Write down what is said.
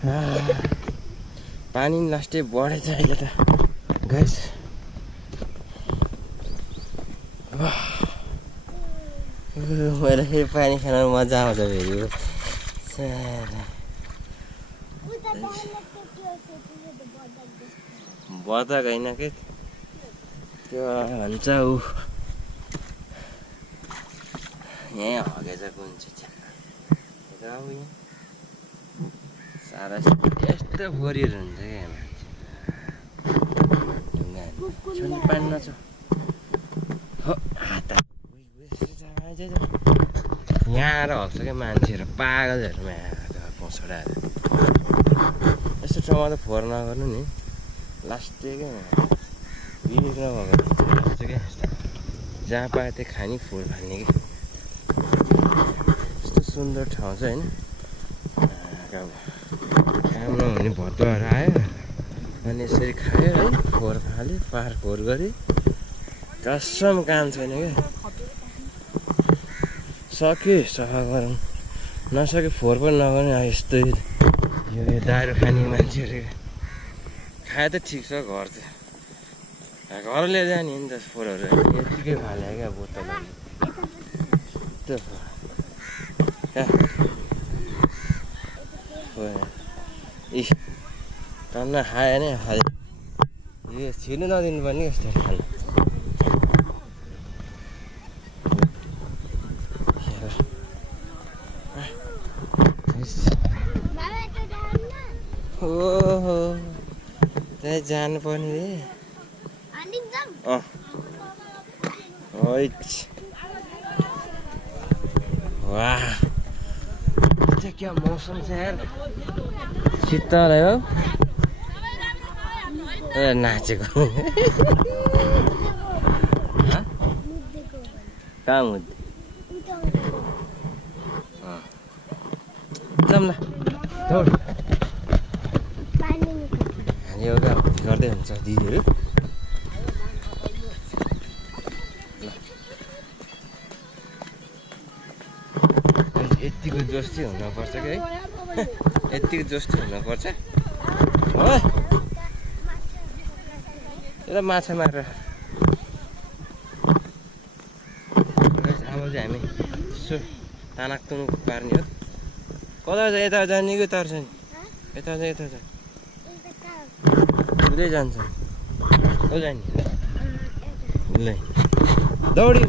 पानी लास्टै बढेछ अहिले त गाइस। मैले फेरि पानी खान मजा आउँछ फेरि। बतक होइन के त्यो भन्छ ऊ यहाँ हगेछ कुन चाहिँ सारा यस्तो फोहोरीहरू हुन्छ क्या ढुङ्गा पानी नछ यहाँ आएर हग्छ क्या मान्छेहरू पागलहरूमा पछोडाएर। यस्तो ठाउँमा त फोहोर नगर्नु नि लास्टै क्या बिग्र भएको क्या जहाँ पायो त्यो खाने फोहोर फाल्ने कि यस्तो सुन्दर ठाउँ छ होइन। काम नहुने भतुवाहरू आयो अनि यसरी खायो है फोहोर फाल्यो पार फोहोर गऱ्यो कसम काम छैन क्या। सक्यो सफा गरौँ नसक्यो फोहोर पनि नगर्ने। यस्तै यो दारू खाने मान्छेहरू खाए त ठिक छ घर त घर लिएर जाने नि त फोहोरहरू यत्तिकै फाल्यो क्या बोतलहरू त्यो इ टन्न खायो नि खायो यो छिर्नु नदिनु पर्ने यस्तो खानु। ओहो त्यहाँ जानुपर्ने रे। वाह क्या मौसम छ यार शीतल है हो नाचेको कहाँ मुद्दे जाऊँ ल दौड योगा गर्दै हुन्छ दिदीहरू। यत्तिको जोस चाहिँ हुनुपर्छ कि है यत्तिको जोस चाहिँ हुनुपर्छ हो। एउटा माछा मारेर अब चाहिँ हामी यसो तानाक तुनुक पार्ने हो। कता छ यता जाने कि तर्छ नि यता छ यता छ उतै जान्छ हो जाने ल दौडी